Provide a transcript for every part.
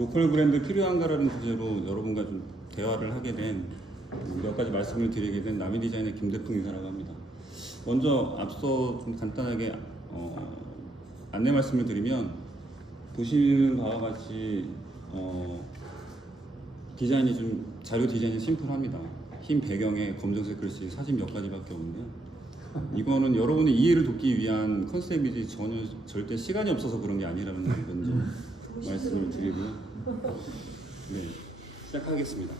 로컬 브랜드 필요한가라는 주제로 여러분과 좀 대화를 하게 된 몇 가지 말씀을 드리게 된 남인 디자인의 김대풍 이사라고 합니다. 먼저 앞서 좀 간단하게 안내 말씀을 드리면 보시는 바와 같이 디자인이 좀 자료 디자인이 심플합니다. 흰 배경에 검정색 글씨 사진 몇 가지밖에 없는데요. 이거는 여러분의 이해를 돕기 위한 컨셉이지 전혀 절대 시간이 없어서 그런 게 아니라는 걸 먼저 말씀을 드리고요. 네, 시작하겠습니다.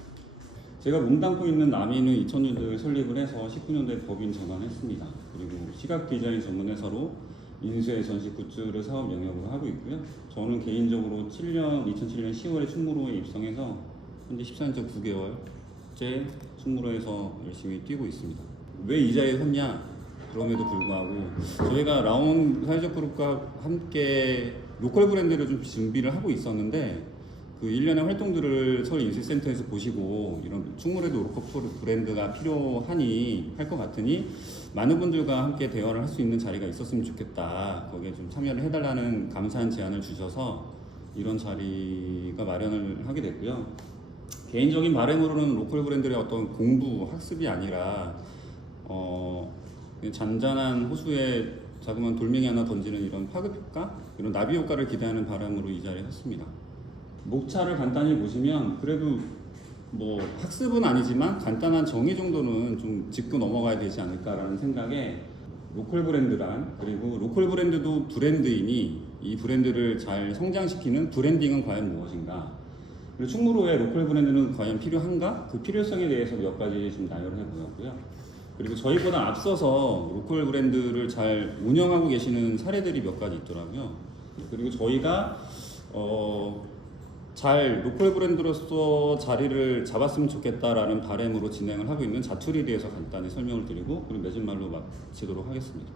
제가 몸담고 있는 남인은 2000년도에 설립을 해서 19년도에 법인 전환했습니다. 그리고 시각 디자인 전문 회사로 인쇄 전시 굿즈를 사업 영역으로 하고 있고요. 저는 개인적으로 2007년 10월에 충무로에 입성해서 현재 14년째 9개월째 충무로에서 열심히 뛰고 있습니다. 왜 이 자리에 섰냐? 그럼에도 불구하고 저희가 라온 사회적 그룹과 함께 로컬 브랜드를 좀 준비를 하고 있었는데 그 일련의 활동들을 서울 인쇄센터에서 보시고 이런 충무로에도 로컬 브랜드가 필요하니 할 것 같으니 많은 분들과 함께 대화를 할 수 있는 자리가 있었으면 좋겠다. 거기에 좀 참여를 해달라는 감사한 제안을 주셔서 이런 자리가 마련을 하게 됐고요. 개인적인 바람으로는 로컬 브랜드의 어떤 공부, 학습이 아니라 잔잔한 호수에 자그마한 돌멩이 하나 던지는 이런 파급 효과, 이런 나비 효과를 기대하는 바람으로 이 자리에 섰습니다. 목차를 간단히 보시면 그래도 뭐 학습은 아니지만 간단한 정의 정도는 좀 짚고 넘어가야 되지 않을까라는 생각에 로컬 브랜드란, 그리고 로컬 브랜드도 브랜드이니 이 브랜드를 잘 성장시키는 브랜딩은 과연 무엇인가, 그리고 충무로에 로컬 브랜드는 과연 필요한가, 그 필요성에 대해서 몇 가지 좀 나열을 해보았고요. 그리고 저희보다 앞서서 로컬 브랜드를 잘 운영하고 계시는 사례들이 몇 가지 있더라고요. 그리고 저희가 잘 로컬 브랜드로서 자리를 잡았으면 좋겠다라는 바람으로 진행을 하고 있는 자투리에 대해서 간단히 설명을 드리고 그리고 맺은말로 마치도록 하겠습니다.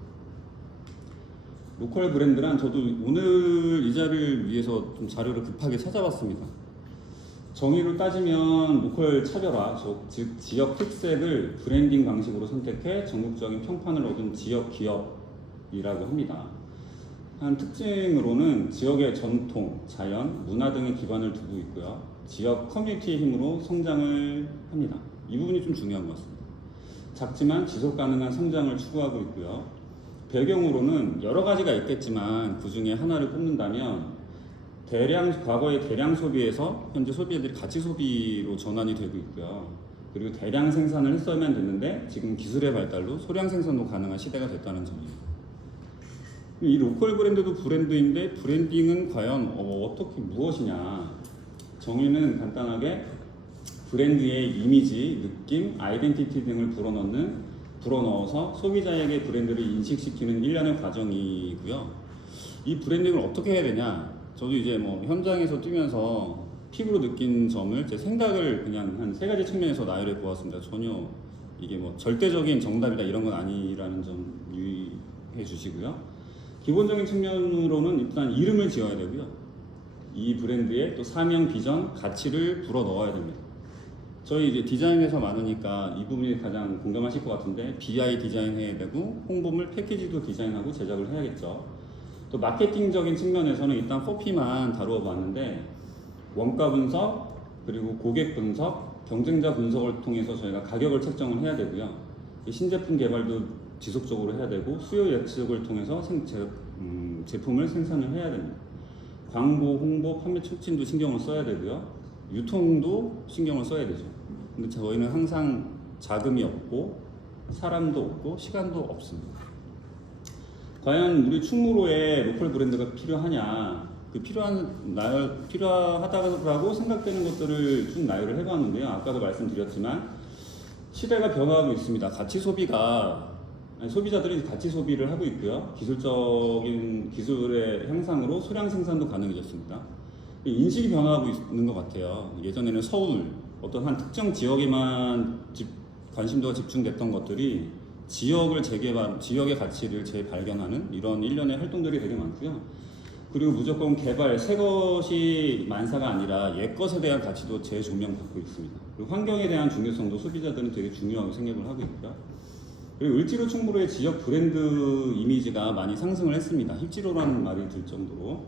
로컬 브랜드란, 저도 오늘 이 자리를 위해서 좀 자료를 급하게 찾아봤습니다. 정의를 따지면 로컬 차별화, 즉 지역 특색을 브랜딩 방식으로 선택해 전국적인 평판을 얻은 지역 기업이라고 합니다. 한 특징으로는 지역의 전통, 자연, 문화 등의 기반을 두고 있고요. 지역 커뮤니티의 힘으로 성장을 합니다. 이 부분이 좀 중요한 것 같습니다. 작지만 지속 가능한 성장을 추구하고 있고요. 배경으로는 여러 가지가 있겠지만 그 중에 하나를 꼽는다면 과거의 대량 소비에서 현재 소비자들이 가치 소비로 전환이 되고 있고요. 그리고 대량 생산을 했어야만 됐는데 지금 기술의 발달로 소량 생산도 가능한 시대가 됐다는 점입니다. 이 로컬 브랜드도 브랜드인데 브랜딩은 과연 어떻게 무엇이냐? 정의는 간단하게 브랜드의 이미지, 느낌, 아이덴티티 등을 불어넣어서 소비자에게 브랜드를 인식시키는 일련의 과정이고요. 이 브랜딩을 어떻게 해야 되냐? 저도 이제 뭐 현장에서 뛰면서 피부로 느낀 점을 제 생각을 그냥 한 3가지 측면에서 나열해 보았습니다. 전혀 이게 뭐 절대적인 정답이다 이런 건 아니라는 점 유의해 주시고요. 기본적인 측면으로는 일단 이름을 지어야 되고요. 이 브랜드의 또 사명, 비전, 가치를 불어 넣어야 됩니다. 저희 이제 디자인 회사 많으니까 이 부분이 가장 공감하실 것 같은데 BI 디자인해야 되고 홍보물 패키지도 디자인하고 제작을 해야겠죠. 또 마케팅적인 측면에서는 일단 커피만 다루어 봤는데 원가 분석, 그리고 고객 분석, 경쟁자 분석을 통해서 저희가 가격을 책정을 해야 되고요. 신제품 개발도 지속적으로 해야 되고 수요 예측을 통해서 제품을 생산을 해야 됩니다. 광고, 홍보, 판매 촉진도 신경을 써야 되고요. 유통도 신경을 써야 되죠. 근데 저희는 항상 자금이 없고 사람도 없고 시간도 없습니다. 과연 우리 충무로에 로컬 브랜드가 필요하냐, 그 필요하다고 생각되는 것들을 쭉 나열을 해봤는데요. 아까도 말씀드렸지만 시대가 변화하고 있습니다. 소비자들이 가치 소비를 하고 있고요. 기술의 향상으로 소량 생산도 가능해졌습니다. 인식이 변화하고 있는 것 같아요. 예전에는 서울, 어떤 한 특정 지역에만 관심도가 집중됐던 것들이 지역의 가치를 재발견하는 이런 일련의 활동들이 되게 많고요. 그리고 무조건 새 것이 만사가 아니라 옛 것에 대한 가치도 재조명받고 있습니다. 그리고 환경에 대한 중요성도 소비자들은 되게 중요하게 생각을 하고 있고요. 그리고 을지로 충무로의 지역 브랜드 이미지가 많이 상승을 했습니다. 힐지로라는 말이 들 정도로.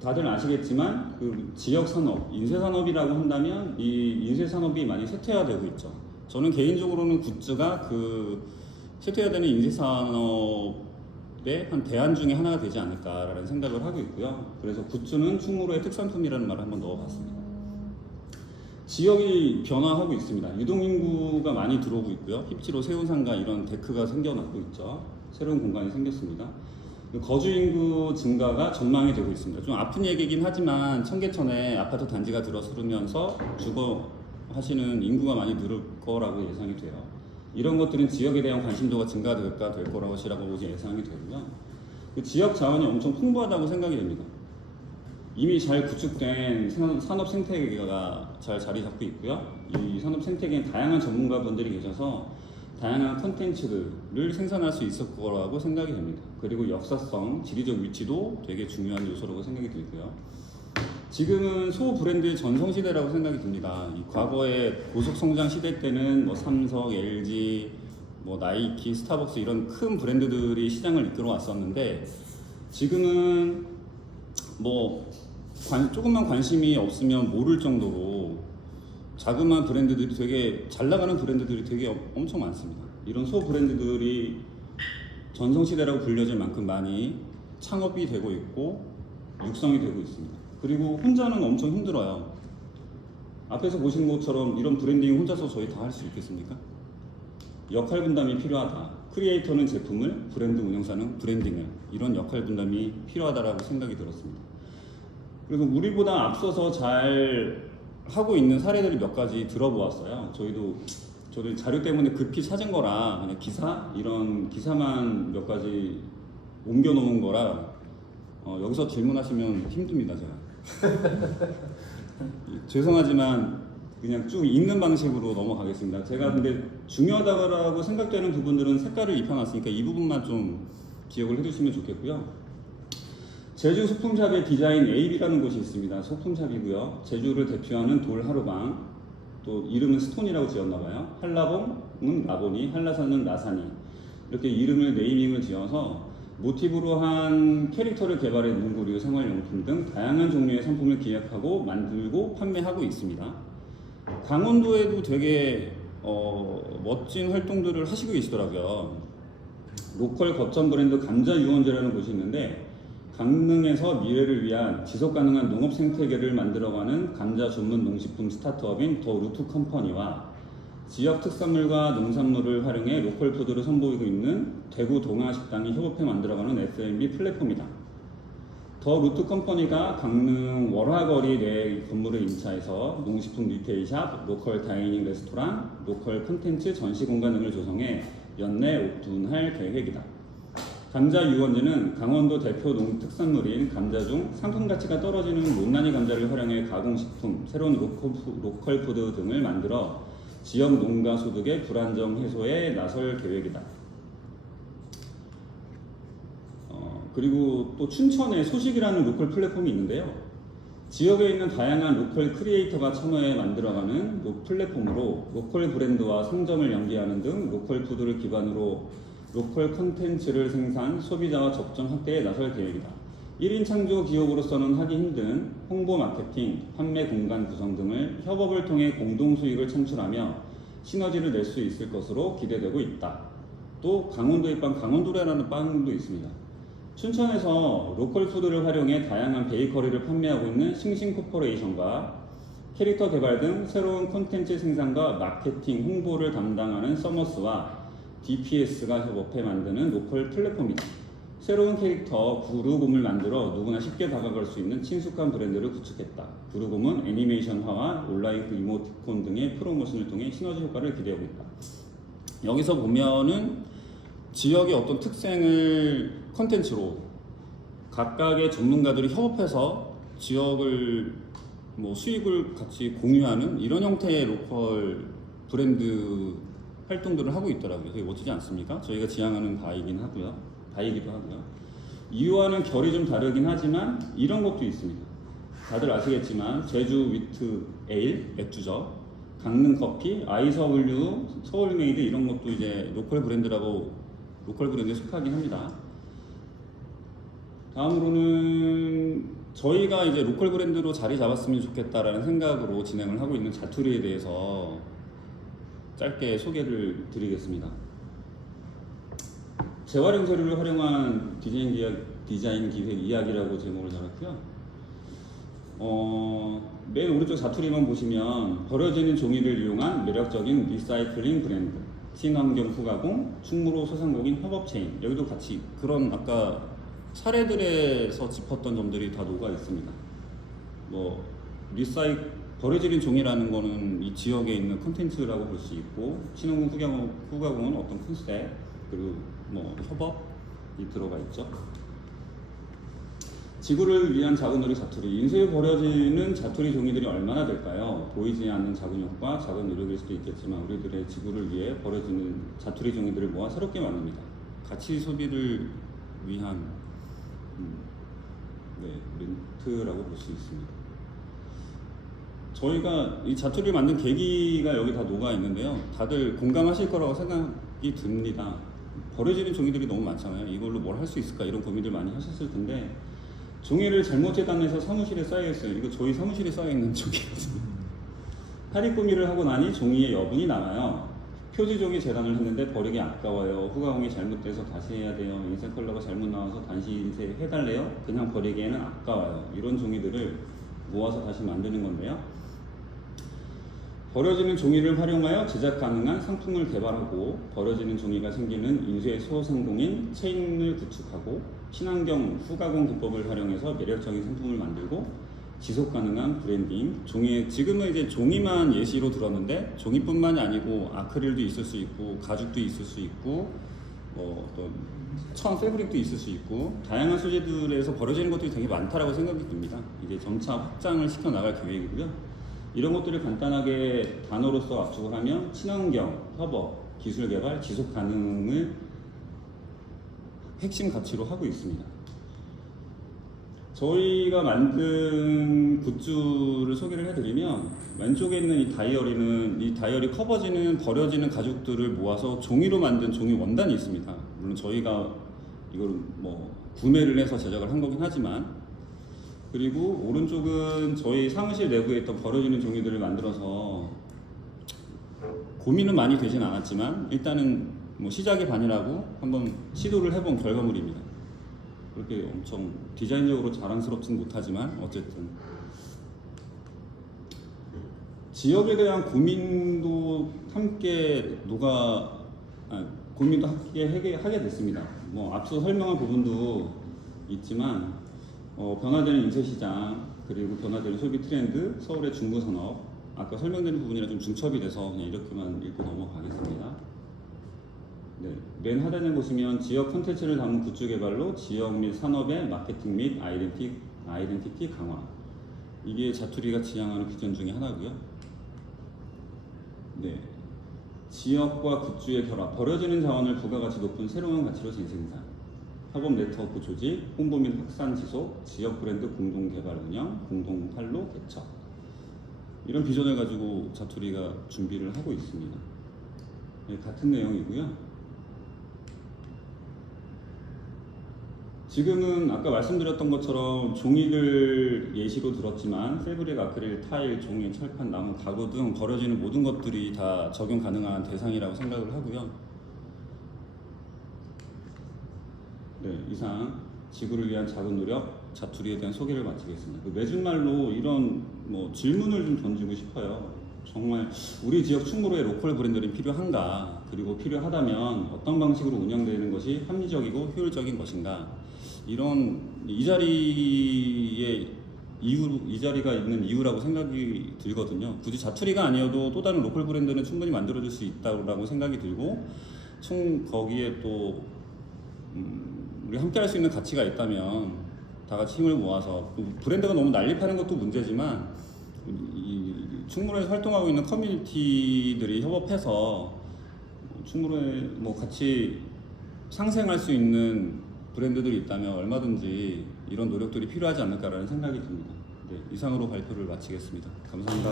다들 아시겠지만 그 지역 산업, 인쇄 산업이라고 한다면 이 인쇄 산업이 많이 쇠퇴화되고 있죠. 저는 개인적으로는 굿즈가 그 쇠퇴화되는 인쇄 산업의 한 대안 중에 하나가 되지 않을까라는 생각을 하고 있고요. 그래서 굿즈는 충무로의 특산품이라는 말을 한번 넣어봤습니다. 지역이 변화하고 있습니다. 유동인구가 많이 들어오고 있고요. 힙지로 세운상가 이런 데크가 생겨나고 있죠. 새로운 공간이 생겼습니다. 거주인구 증가가 전망이 되고 있습니다. 좀 아픈 얘기긴 하지만 청계천에 아파트 단지가 들어서면서 주거 하시는 인구가 많이 늘을 거라고 예상이 돼요. 이런 것들은 지역에 대한 관심도가 증가될까 될 거라고 예상이 되고요. 그 지역 자원이 엄청 풍부하다고 생각이 됩니다. 이미 잘 구축된 산업 생태계가 잘 자리 잡고 있고요. 이 산업 생태계엔 다양한 전문가분들이 계셔서 다양한 콘텐츠들을 생산할 수 있을 거라고 생각이 됩니다. 그리고 역사성, 지리적 위치도 되게 중요한 요소라고 생각이 들고요. 지금은 소 브랜드의 전성시대라고 생각이 듭니다. 이 과거의 고속성장 시대 때는 뭐 삼성, LG, 뭐 나이키, 스타벅스 이런 큰 브랜드들이 시장을 이끌어 왔었는데 지금은 뭐 조금만 관심이 없으면 모를 정도로 자그마한 브랜드들이 되게 잘 나가는 브랜드들이 되게 엄청 많습니다. 이런 소 브랜드들이 전성시대라고 불려질 만큼 많이 창업이 되고 있고 육성이 되고 있습니다. 그리고 혼자는 엄청 힘들어요. 앞에서 보신 것처럼 이런 브랜딩 혼자서 저희 다 할 수 있겠습니까? 역할 분담이 필요하다. 크리에이터는 제품을, 브랜드 운영사는 브랜딩을, 이런 역할 분담이 필요하다라고 생각이 들었습니다. 그리고 우리보다 앞서서 잘 하고 있는 사례들을 몇 가지 들어보았어요. 저도 자료 때문에 급히 찾은 거라 그냥 이런 기사만 몇 가지 옮겨 놓은 거라 여기서 질문하시면 힘듭니다, 제가. 죄송하지만 그냥 쭉 읽는 방식으로 넘어가겠습니다. 제가 근데 중요하다고 생각되는 부분들은 색깔을 입혀놨으니까 이 부분만 좀 기억을 해주시면 좋겠고요. 제주 소품샵의 디자인 AB라는 곳이 있습니다. 소품샵이고요. 제주를 대표하는 돌 하루방, 또 이름은 스톤이라고 지었나봐요. 한라봉은 라보니, 한라산은 라사니, 이렇게 이름을 네이밍을 지어서 모티브로 한 캐릭터를 개발해 문구류, 생활용품 등 다양한 종류의 상품을 기획하고 만들고 판매하고 있습니다. 강원도에도 되게 멋진 활동들을 하시고 계시더라고요. 로컬 거점 브랜드 감자유원제라는 곳이 있는데 강릉에서 미래를 위한 지속가능한 농업 생태계를 만들어가는 감자 전문 농식품 스타트업인 더 루트 컴퍼니와 지역 특산물과 농산물을 활용해 로컬 푸드를 선보이고 있는 대구 동아식당이 협업해 만들어가는 F&B 플랫폼이다. 더 루트 컴퍼니가 강릉 월화거리 내 건물을 임차해서 농식품 리테일샵, 로컬 다이닝 레스토랑, 로컬 콘텐츠 전시 공간 등을 조성해 연내 오픈할 계획이다. 감자 유원제는 강원도 대표 농특산물인 감자 중 상품 가치가 떨어지는 못난이 감자를 활용해 가공식품, 새로운 로컬 푸드 등을 만들어 지역 농가 소득의 불안정 해소에 나설 계획이다. 그리고 또 춘천에 소식이라는 로컬 플랫폼이 있는데요. 지역에 있는 다양한 로컬 크리에이터가 참여해 만들어가는 플랫폼으로 로컬 브랜드와 상점을 연계하는 등 로컬 푸드를 기반으로 로컬 콘텐츠를 생산, 소비자와 접점 확대에 나설 계획이다. 1인 창조 기업으로서는 하기 힘든 홍보 마케팅, 판매 공간 구성 등을 협업을 통해 공동 수익을 창출하며 시너지를 낼 수 있을 것으로 기대되고 있다. 또 강원도의 빵, 강원도래라는 빵도 있습니다. 춘천에서 로컬 푸드를 활용해 다양한 베이커리를 판매하고 있는 싱싱코퍼레이션과 캐릭터 개발 등 새로운 콘텐츠 생산과 마케팅, 홍보를 담당하는 서머스와 DPS가 협업해 만드는 로컬 플랫폼이다. 새로운 캐릭터 부르곰을 만들어 누구나 쉽게 다가갈 수 있는 친숙한 브랜드를 구축했다. 부르곰은 애니메이션화와 온라인 이모티콘 등의 프로모션을 통해 시너지 효과를 기대하고 있다. 여기서 보면은 지역의 어떤 특색을 컨텐츠로 각각의 전문가들이 협업해서 지역을 수익을 같이 공유하는 이런 형태의 로컬 브랜드 활동들을 하고 있더라고요. 되게 멋지지 않습니까? 저희가 지향하는 바이기도 하고요. 이유와는 결이 좀 다르긴 하지만 이런 것도 있습니다. 다들 아시겠지만 제주 위트 에일, 맥주죠. 강릉 커피, 아이서울유, 서울메이드 이런 것도 이제 로컬 브랜드에 속하긴 합니다. 다음으로는 저희가 이제 로컬 브랜드로 자리 잡았으면 좋겠다라는 생각으로 진행을 하고 있는 자투리에 대해서 짧게 소개를 드리겠습니다. 재활용 재료를 활용한 디자인 기획 이야기라고 제목을 잡았고요. 맨 오른쪽 자투리만 보시면 버려지는 종이를 이용한 매력적인 리사이클링 브랜드, 친환경 후가공, 충무로 소상공인 협업체인, 여기도 같이 그런 아까 사례들에서 짚었던 점들이 다 녹아 있습니다. 뭐 버려지는 종이라는 거는 이 지역에 있는 콘텐츠라고 볼 수 있고, 친환경 후가공은 어떤 컨셉, 그리고 뭐 협업이 들어가 있죠. 지구를 위한 작은 노력 자투리. 인쇄에 버려지는 자투리 종이들이 얼마나 될까요? 보이지 않는 작은 효과, 작은 노력일 수도 있겠지만 우리들의 지구를 위해 버려지는 자투리 종이들을 모아 새롭게 만듭니다. 가치 소비를 위한 멘트라고 볼 수 있습니다. 저희가 이 자투리를 만든 계기가 여기 다 녹아 있는데요. 다들 공감하실 거라고 생각이 듭니다. 버려지는 종이들이 너무 많잖아요. 이걸로 뭘 할 수 있을까 이런 고민들 많이 하셨을 텐데, 종이를 잘못 재단해서 사무실에 쌓여있어요. 이거 저희 사무실에 쌓여있는 종이거든요. 파리 꾸미를 하고 나니 종이에 여분이 남아요. 표지 종이 재단을 했는데 버리기 아까워요. 후가공이 잘못돼서 다시 해야 돼요. 인쇄 컬러가 잘못 나와서 다시 인쇄해달래요. 그냥 버리기에는 아까워요. 이런 종이들을 모아서 다시 만드는 건데요. 버려지는 종이를 활용하여 제작 가능한 상품을 개발하고, 버려지는 종이가 생기는 인쇄 소상공인 체인을 구축하고, 친환경 후가공 기법을 활용해서 매력적인 상품을 만들고, 지속 가능한 브랜딩. 지금은 이제 종이만 예시로 들었는데, 종이뿐만이 아니고 아크릴도 있을 수 있고, 가죽도 있을 수 있고, 어떤 천 패브릭도 있을 수 있고, 다양한 소재들에서 버려지는 것들이 되게 많다라고 생각이 듭니다. 이제 점차 확장을 시켜 나갈 계획이고요. 이런 것들을 간단하게 단어로서 압축을 하면 친환경, 협업, 기술 개발, 지속 가능을 핵심 가치로 하고 있습니다. 저희가 만든 굿즈를 소개를 해드리면, 왼쪽에 있는 이 다이어리 커버지는 버려지는 가죽들을 모아서 종이로 만든 종이 원단이 있습니다. 물론 저희가 이걸 뭐 구매를 해서 제작을 한 거긴 하지만, 그리고 오른쪽은 저희 사무실 내부에 있던 버려지는 종이들을 만들어서 고민은 많이 되진 않았지만 일단은 뭐 시작이 반이라고 한번 시도를 해본 결과물입니다. 그렇게 엄청 디자인적으로 자랑스럽진 못하지만 어쨌든 지역에 대한 고민도 함께 하게 됐습니다. 뭐 앞서 설명한 부분도 있지만 변화되는 인쇄시장, 그리고 변화되는 소비 트렌드, 서울의 중구산업, 아까 설명드린 부분이랑 좀 중첩이 돼서 그냥 이렇게만 읽고 넘어가겠습니다. 네, 맨 하단에 보시면 지역 콘텐츠를 담은 굿즈 개발로 지역 및 산업의 마케팅 및 아이덴티티 강화. 이게 자투리가 지향하는 비전 중에 하나고요. 네, 지역과 굿즈의 결합, 버려지는 자원을 부가가치 높은 새로운 가치로 재생산. 협업 네트워크 조직, 홍보 및 확산 지속, 지역 브랜드 공동 개발 운영, 공동 활로 개척. 이런 비전을 가지고 자투리가 준비를 하고 있습니다. 네, 같은 내용이고요. 지금은 아까 말씀드렸던 것처럼 종이를 예시로 들었지만 패브릭, 아크릴, 타일, 종이, 철판, 나무, 가구 등 버려지는 모든 것들이 다 적용 가능한 대상이라고 생각을 하고요. 네, 이상 지구를 위한 작은 노력 자투리에 대한 소개를 마치겠습니다. 매주 말로 이런 질문을 좀 던지고 싶어요. 정말 우리 지역 충무로의 로컬 브랜드는 필요한가? 그리고 필요하다면 어떤 방식으로 운영되는 것이 합리적이고 효율적인 것인가? 이 자리가 있는 이유라고 생각이 들거든요. 굳이 자투리가 아니어도 또 다른 로컬 브랜드는 충분히 만들어줄 수 있다고 생각이 들고, 거기에 또 우리 함께 할 수 있는 가치가 있다면 다 같이 힘을 모아서, 브랜드가 너무 난립하는 것도 문제지만 충무로에서 활동하고 있는 커뮤니티들이 협업해서 충무로에 같이 상생할 수 있는 브랜드들이 있다면 얼마든지 이런 노력들이 필요하지 않을까라는 생각이 듭니다. 네, 이상으로 발표를 마치겠습니다. 감사합니다.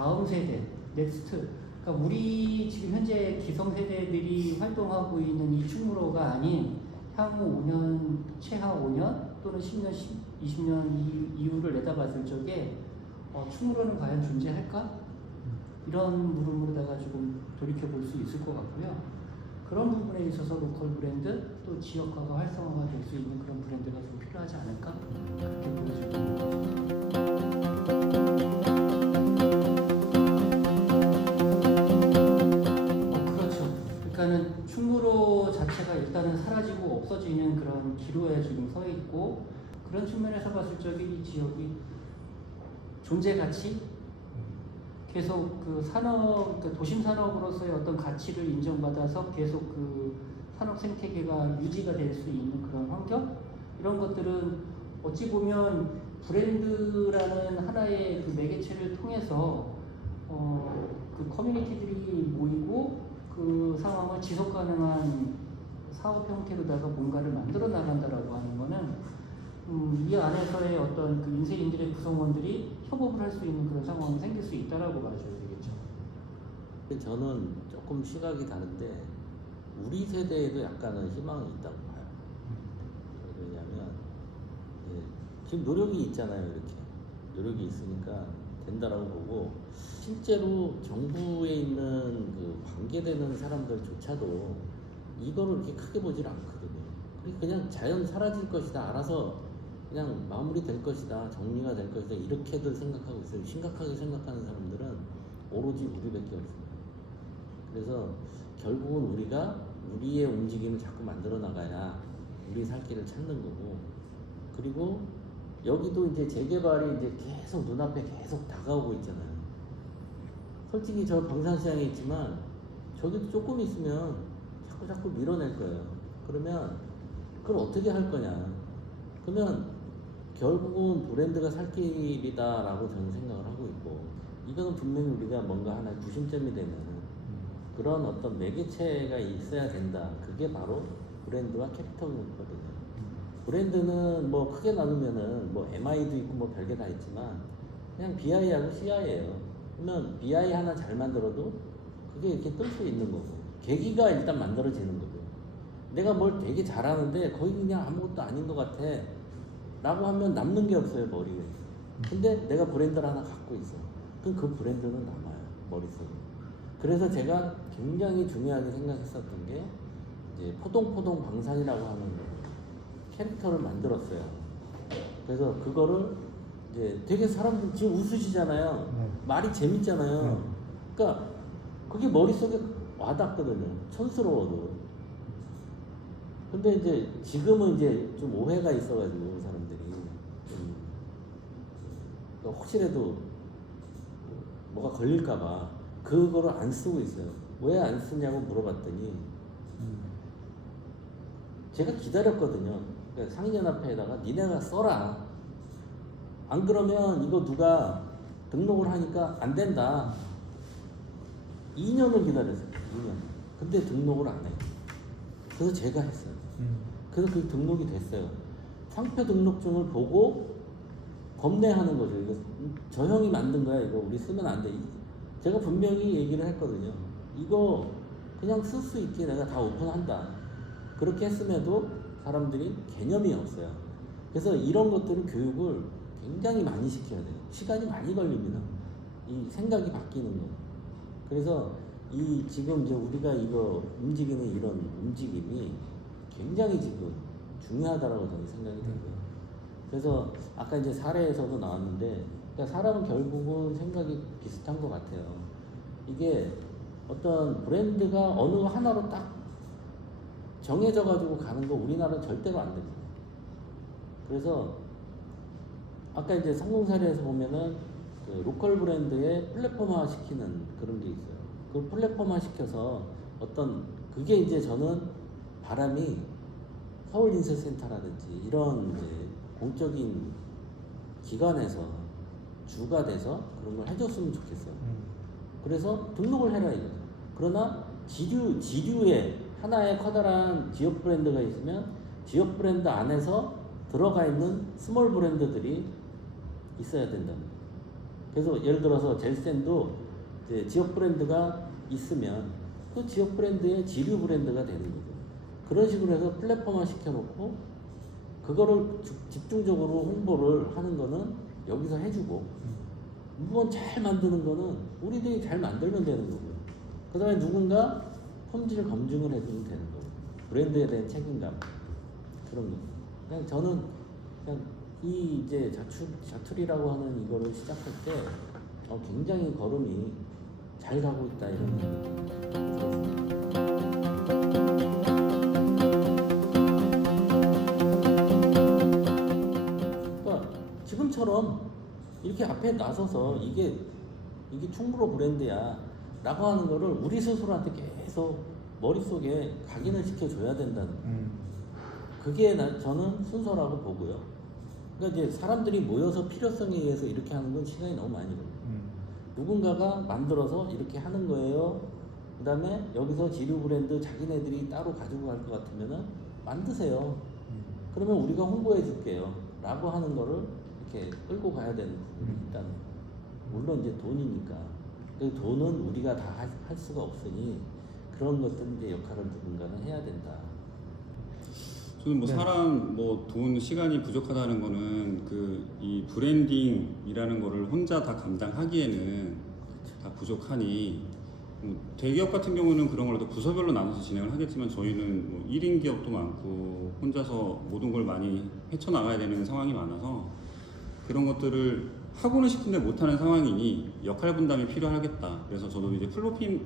다음 세대, 넥스트. 그러니까 우리 지금 현재 기성세대들이 활동하고 있는 이 충무로가 아닌 향후 5년, 최하 5년 또는 10년, 20년 이후를 내다봤을 적에 충무로는 과연 존재할까? 이런 물음으로다가 조금 돌이켜볼 수 있을 것 같고요. 그런 부분에 있어서 로컬 브랜드 또 지역화가 활성화가 될 수 있는 그런 브랜드가 좀 필요하지 않을까? 그렇게 보여집니다. 그렇죠. 그러니까는 충무로 자체가 일단은 사라지고 없어지는 그런 기로에 지금 서 있고 그런 측면에서 봤을 적에 이 지역이 존재 가치 계속 그 산업, 그 도심 산업으로서의 어떤 가치를 인정받아서 계속 그 산업 생태계가 유지가 될 수 있는 그런 환경 이런 것들은 어찌 보면 브랜드라는 하나의 그 매개체를 통해서 그 커뮤니티들이 모이고 그 상황을 지속 가능한 사업 형태로다가 뭔가를 만들어 나간다라고 하는 거는 이 안에서의 어떤 그 인쇄인들의 구성원들이 협업을 할 수 있는 그런 상황이 생길 수 있다라고 봐줘야 되겠죠. 저는 조금 시각이 다른데 우리 세대에도 약간은 희망이 있다고 봐요. 왜냐하면 지금 노력이 있잖아요. 이렇게 노력이 있으니까 된다라고 보고 실제로 정부에 있는 그 관계되는 사람들조차도 이거를 그렇게 크게 보질 않거든요. 그냥 자연 사라질 것이다. 알아서 그냥 마무리될 것이다. 정리가 될 것이다. 이렇게들 생각하고 있어요. 심각하게 생각하는 사람들은 오로지 우리밖에 없습니다. 그래서 결국은 우리가 우리의 움직임을 자꾸 만들어 나가야 우리 살 길을 찾는 거고, 그리고 여기도 이제 재개발이 이제 계속 눈앞에 계속 다가오고 있잖아요. 솔직히 저 광산시장에 있지만 저기도 조금 있으면 자꾸 밀어낼 거예요. 그러면 그걸 어떻게 할 거냐? 그러면 결국은 브랜드가 살 길이다라고 저는 생각을 하고 있고, 이거는 분명히 우리가 뭔가 하나의 구심점이 되는 그런 어떤 매개체가 있어야 된다. 그게 바로 브랜드와 캐릭터거든요. 브랜드는 뭐 크게 나누면은 뭐 MI도 있고 뭐 별게 다 있지만 그냥 BI하고 CI예요. 그러면 BI 하나 잘 만들어도 그게 이렇게 뜰 수 있는 거고, 계기가 일단 만들어지는 거고, 내가 뭘 되게 잘하는데 거의 그냥 아무것도 아닌 것 같아 라고 하면 남는 게 없어요, 머리에. 근데 내가 브랜드를 하나 갖고 있어. 그럼 그 브랜드는 남아요, 머릿속에. 그래서 제가 굉장히 중요하게 생각했었던 게 이제 포동포동 광산이라고 하는 캐릭터를 만들었어요. 그래서 그거를 이제 되게 사람들 지금 웃으시잖아요. 네. 말이 재밌잖아요. 네. 그러니까 그게 머릿속에 와닿거든요. 촌스러워도. 근데 이제 지금은 이제 좀 오해가 있어가지고 사람들이 그러니까 혹시라도 뭐가 걸릴까봐 그거를 안 쓰고 있어요. 왜 안 쓰냐고 물어봤더니 제가 기다렸거든요. 그러니까 상인연합회에다가 니네가 써라. 안 그러면 이거 누가 등록을 하니까 안 된다. 2년을 기다렸어요. 2년. 근데 등록을 안 해요. 그래서 제가 했어요. 그래서 그 등록이 됐어요. 상표 등록증을 보고 겁내하는 거죠. 이거 저 형이 만든 거야. 이거 우리 쓰면 안 돼. 제가 분명히 얘기를 했거든요. 이거 그냥 쓸 수 있게 내가 다 오픈한다. 그렇게 했음에도 사람들이 개념이 없어요. 그래서 이런 것들은 교육을 굉장히 많이 시켜야 돼요. 시간이 많이 걸립니다. 이 생각이 바뀌는 거. 그래서 이 지금 이제 우리가 이거 움직이는 이런 움직임이 굉장히 지금 중요하다라고 저는 생각이 들고요. 그래서 아까 이제 사례에서도 나왔는데, 그러니까 사람은 결국은 생각이 비슷한 것 같아요. 이게 어떤 브랜드가 어느 하나로 딱 정해져 가지고 가는 거 우리나라는 절대로 안 됩니다. 그래서 아까 이제 성공 사례에서 보면은 그 로컬 브랜드의 플랫폼화 시키는 그런 게 있어요. 그 플랫폼화 시켜서 어떤 그게 이제 저는 바람이 서울인쇄센터라든지 이런 이제 공적인 기관에서 주가 돼서 그런 걸 해줬으면 좋겠어요. 그래서 등록을 해라 이거죠. 그러나 지류에 하나의 커다란 지역 브랜드가 있으면 지역 브랜드 안에서 들어가 있는 스몰 브랜드들이 있어야 된다. 그래서 예를 들어서 젤센도 이제 지역 브랜드가 있으면 그 지역 브랜드의 지류 브랜드가 되는 거죠. 그런 식으로 해서 플랫폼화 시켜놓고 그거를 집중적으로 홍보를 하는 거는 여기서 해주고 물건 잘 만드는 거는 우리들이 잘 만들면 되는 거고요. 그 다음에 누군가 품질 검증을 해주면 되는 거고 브랜드에 대한 책임감 그런 거. 그냥 저는 그냥 이 이제 자투리라고 하는 이거를 시작할 때 굉장히 걸음이 잘 가고 있다 이런 생각이 들었습니다. 그러니까 지금처럼 이렇게 앞에 나서서 이게 충무로 브랜드야 라고 하는 거를 우리 스스로한테 계속 머릿속에 각인을 시켜줘야 된다는 거예요. 그게 저는 순서라고 보고요. 그러니까 이제 사람들이 모여서 필요성에 의해서 이렇게 하는 건 시간이 너무 많이 걸려요. 누군가가 만들어서 이렇게 하는 거예요. 그 다음에 여기서 지류 브랜드 자기네들이 따로 가지고 갈 것 같으면은 만드세요. 그러면 우리가 홍보해 줄게요. 라고 하는 거를 이렇게 끌고 가야 되는 부분이 있다는 거예요. 물론 이제 돈이니까. 그 돈은 우리가 다 할 수가 없으니 그런 것들 이제 역할을 누군가는 해야 된다. 저는 뭐 사람 뭐 돈 시간이 부족하다는 거는 이 브랜딩이라는 거를 혼자 다 감당하기에는 다 부족하니 대기업 같은 경우는 그런 걸 또 부서별로 나눠서 진행을 하겠지만 저희는 뭐 1인 기업도 많고 혼자서 모든 걸 많이 헤쳐나가야 되는 상황이 많아서 그런 것들을 하고는 싶은데 못하는 상황이니 역할 분담이 필요하겠다. 그래서 저도 이제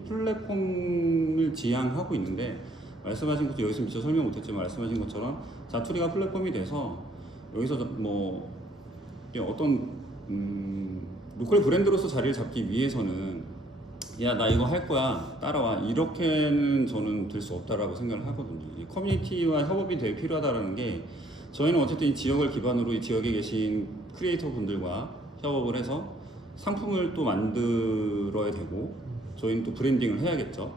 플랫폼을 지향하고 있는데 말씀하신 것도 여기서 미처 설명 못했지만 말씀하신 것처럼 자투리가 플랫폼이 돼서 여기서 뭐 어떤 로컬 브랜드로서 자리를 잡기 위해서는 야 나 이거 할 거야 따라와 이렇게는 저는 될 수 없다라고 생각을 하거든요. 이 커뮤니티와 협업이 되게 필요하다라는 게 저희는 어쨌든 이 지역을 기반으로 이 지역에 계신 크리에이터 분들과 협업을 해서 상품을 또 만들어야 되고 저희는 또 브랜딩을 해야겠죠.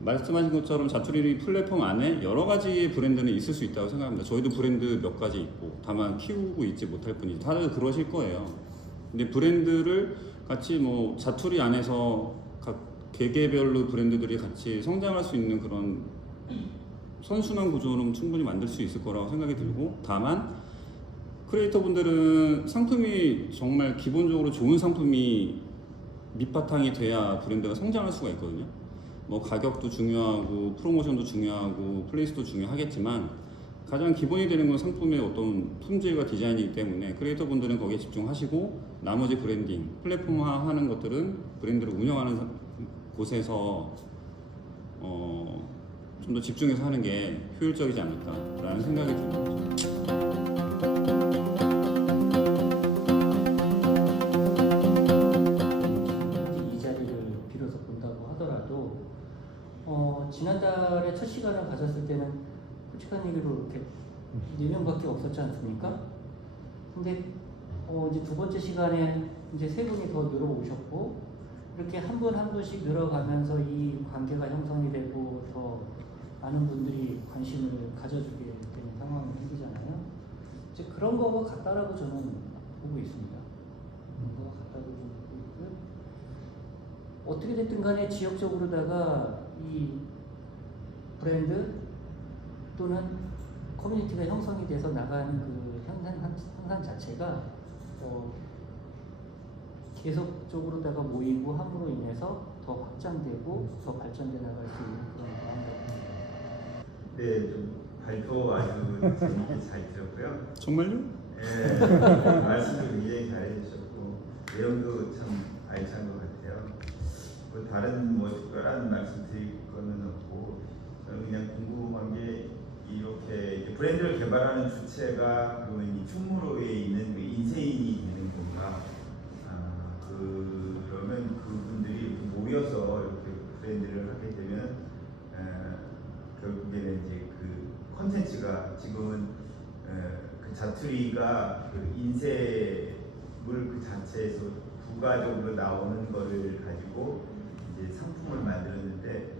말씀하신 것처럼 자투리 플랫폼 안에 여러 가지 브랜드는 있을 수 있다고 생각합니다. 저희도 브랜드 몇 가지 있고 다만 키우고 있지 못할 뿐이지 다들 그러실 거예요. 근데 브랜드를 같이 뭐 자투리 안에서 각 개개별로 브랜드들이 같이 성장할 수 있는 그런 선순환 구조는 충분히 만들 수 있을 거라고 생각이 들고 다만 크리에이터 분들은 상품이 정말 기본적으로 좋은 상품이 밑바탕이 돼야 브랜드가 성장할 수가 있거든요. 뭐 가격도 중요하고 프로모션도 중요하고 플레이스도 중요하겠지만 가장 기본이 되는 건 상품의 어떤 품질과 디자인이기 때문에 크리에이터 분들은 거기에 집중하시고 나머지 브랜딩, 플랫폼화 하는 것들은 브랜드를 운영하는 곳에서 좀 더 집중해서 하는 게 효율적이지 않을까라는 생각이 듭니다. 지난달에 첫 시간을 가졌을 때는 솔직한 얘기로 이렇게 4명밖에 없었지 않습니까? 근데 이제 두 번째 시간에 이제 3분이 더 늘어오셨고 이렇게 한 분 한 분씩 늘어가면서 이 관계가 형성이 되고 더 많은 분들이 관심을 가져주게 되는 상황이 생기잖아요. 이제 그런 거가 같다라고 저는 보고 있습니다. 그런 거가 같다고 보고 있고요. 어떻게 됐든 간에 지역적으로다가 이 브랜드 또는 커뮤니티가 형성이 돼서 나가는 그 형상 자체가 계속적으로다가 모이고 함으로 인해서 더 확장되고 더 발전돼 나갈 수 있는 그런 마음가짐입니다. 네, 좀 발표 아주 재밌게 잘 들었고요. 정말요? 네, 말씀도 굉장히 잘해주셨고 내용도 참 알찬 것 같아요. 뭐 다른 뭐 특별한 말씀 드릴 거는 없고 저는 그냥 궁금한 게 이렇게 브랜드를 개발하는 주체가 그러면 이 충무로에 있는 그 인세인이 되는 건가? 그러면 그분들이 모여서 이렇게 브랜드를 하게 되면 결국에는 이제 그 컨텐츠가 지금은 그 자투리가 그 인쇄물 그 자체에서 부가적으로 나오는 거를 가지고 이제 상품을 만들었는데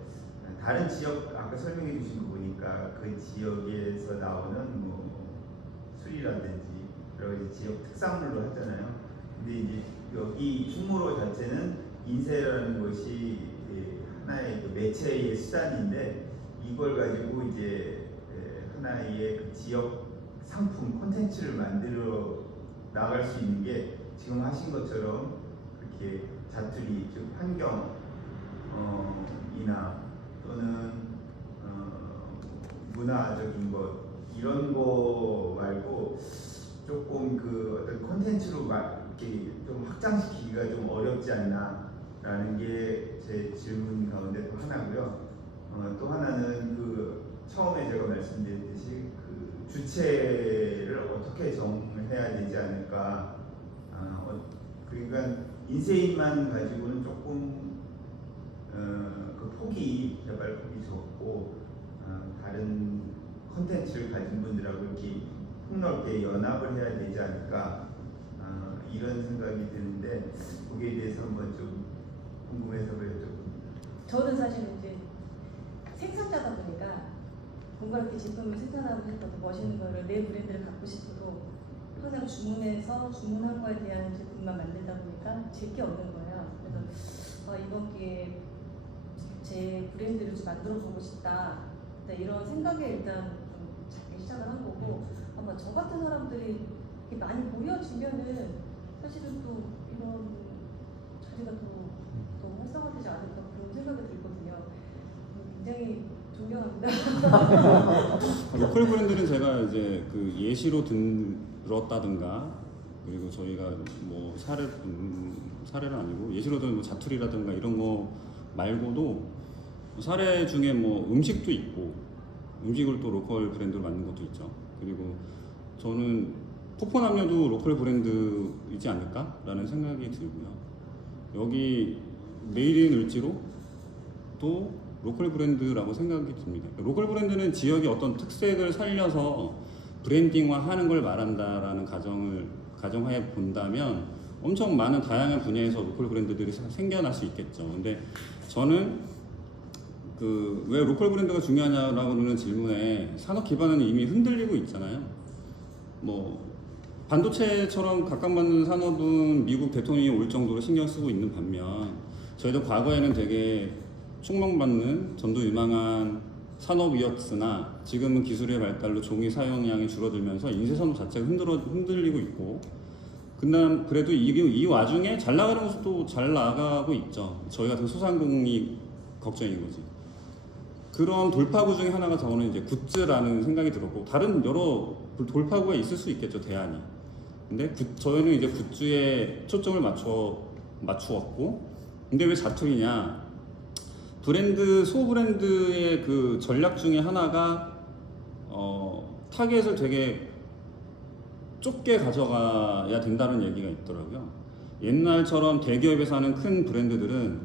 다른 지역 아까 설명해 주신 거 보니까 그 지역에서 나오는 뭐 술이라든지 여러 가지 지역 특산물로 하잖아요. 근데 이제 여기 충무로 자체는 인쇄라는 것이 하나의 그 매체의 수단인데 이걸 가지고 이제 하나의 그 지역 상품 콘텐츠를 만들어 나갈 수 있는 게 지금 하신 것처럼 그렇게 자투리 즉 환경 이나 또는 문화적인 것 이런 거 말고 조금 그 어떤 콘텐츠로 이렇게 좀 확장시키기가 좀 어렵지 않나라는 게 제 질문 가운데 또 하나고요. 또 하나는 그 처음에 제가 말씀드렸듯이 그 주체를 어떻게 정해야 되지 않을까. 그러니까 인쇄인만 가지고는 조금 그 폭이 개발 폭이 적고 다른 콘텐츠를 가진 분들하고 이렇게 폭넓게 연합을 해야 되지 않을까 이런 생각이 드는데 거기에 대해서 한번 좀 궁금해서 여쭤봅니다. 저는 사실 이제 생산자다 보니까 뭔가 이렇게 제품을 생산하고 싶어도 멋있는 거를 내 브랜드를 갖고 싶어도 항상 주문해서 주문한 거에 대한 제품만 만들다 보니까 제게 없는 거예요. 그래서 이번 기회에 제 브랜드를 좀 만들어 보고 싶다. 이런 생각에 일단 좀 작게 시작을 한 거고 아마 저 같은 사람들이 이렇게 많이 모여지면은 사실은 또 이런 자리가 더 활성화되지 않을까 그런 생각이 들거든요. 굉장히 존경합니다. 로컬 브랜드는 제가 이제 그 예시로 들었다든가 그리고 저희가 뭐 사례는 아니고 예시로 든 뭐 자투리라든가 이런 거 말고도 사례 중에 뭐 음식도 있고 음식을 또 로컬 브랜드로 만든 것도 있죠. 그리고 저는 포포남녀도 로컬 브랜드이지 않을까라는 생각이 들고요. 여기 메이드 인 을지로 또 로컬 브랜드라고 생각이 듭니다. 로컬 브랜드는 지역의 어떤 특색을 살려서 브랜딩화하는 걸 말한다라는 가정하에 본다면 엄청 많은 다양한 분야에서 로컬 브랜드들이 생겨날 수 있겠죠. 근데 저는 그 왜 로컬 브랜드가 중요하냐라고 하는 질문에 산업 기반은 이미 흔들리고 있잖아요. 뭐 반도체처럼 각광받는 산업은 미국 대통령이 올 정도로 신경 쓰고 있는 반면 저희도 과거에는 되게 촉망받는 전도 유망한 산업이었으나 지금은 기술의 발달로 종이 사용량이 줄어들면서 인쇄 산업 자체가 흔들리고 있고 그래도 이 와중에 잘 나가는 곳도 잘 나가고 있죠. 저희 같은 소상공인이 걱정인 거지. 그런 돌파구 중에 하나가 저는 이제 굿즈라는 생각이 들었고 다른 여러 돌파구가 있을 수 있겠죠, 대안이. 근데 저희는 이제 굿즈에 초점을 맞추었고 근데 왜 자투리냐? 소브랜드의 그 전략 중에 하나가 타겟을 되게 좁게 가져가야 된다는 얘기가 있더라고요. 옛날처럼 대기업에서 하는 큰 브랜드들은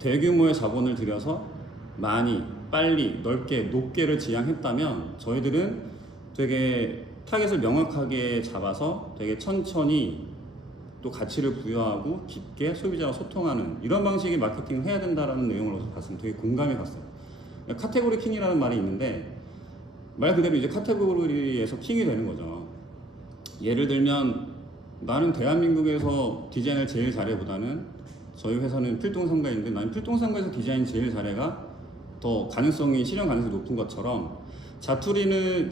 대규모의 자본을 들여서 많이, 빨리, 넓게, 높게를 지향했다면 저희들은 되게 타겟을 명확하게 잡아서 되게 천천히 또 가치를 부여하고 깊게 소비자와 소통하는 이런 방식의 마케팅을 해야 된다라는 내용을 어디서 봤습니다. 되게 공감이 갔어요. 카테고리 킹이라는 말이 있는데 말 그대로 이제 카테고리에서 킹이 되는 거죠. 예를 들면 나는 대한민국에서 디자인을 제일 잘해보다는 저희 회사는 필동상가인데 나는 필동상가에서 디자인 제일 잘해가 더 실현 가능성이 높은 것처럼 자투리를